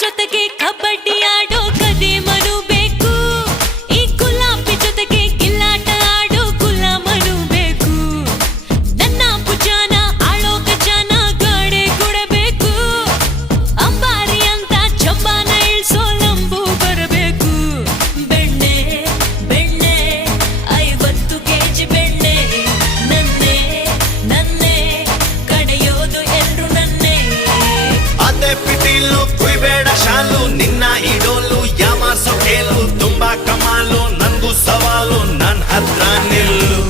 ಜೊತೆಗೆ ಕಬಡ್ಡಿ ಆಡೋ ಕದಿಮನು ಬೇಕು ಈ ಗುಲಾಬಿ ಜೊತೆಗೆ ಗಿಲ್ಲಾಟ ಆಡೋ ಗುಲಾಮನು ಬೇಕು ನನ್ನ ಭುಜಾನ ಆಳೋ ಗಜಾನ ಗಾಡೆ ಕೊಡಬೇಕು ಅಂಬಾರಿ ಅಂತ ಜಂಬಾನ ಇಳ್ಸೋ ಲಂಬು ಬರಬೇಕು ಬೆಣ್ಣೆ ಬೆಣ್ಣೆ 50 ಕೆಜಿ ಬೆಣ್ಣೆ ನನ್ನೇ ನನ್ನೇ ಕಡೆಯೋದು ಎಲ್ರು ನನ್ನೇ ಅದೇ ಪಿಟೀಲು ಕುಯ್ಬೇಡ ಶಾಲು ನಿನ್ನ ಇಡೋಲು ಯಾಮಾರ್ಸೋ ಕೇಳು ತುಂಬಾ ಕಮಾಲು ನಂದು ಸವಾಲು ನನ್ ಹತ್ರ ನಿಲ್ಲು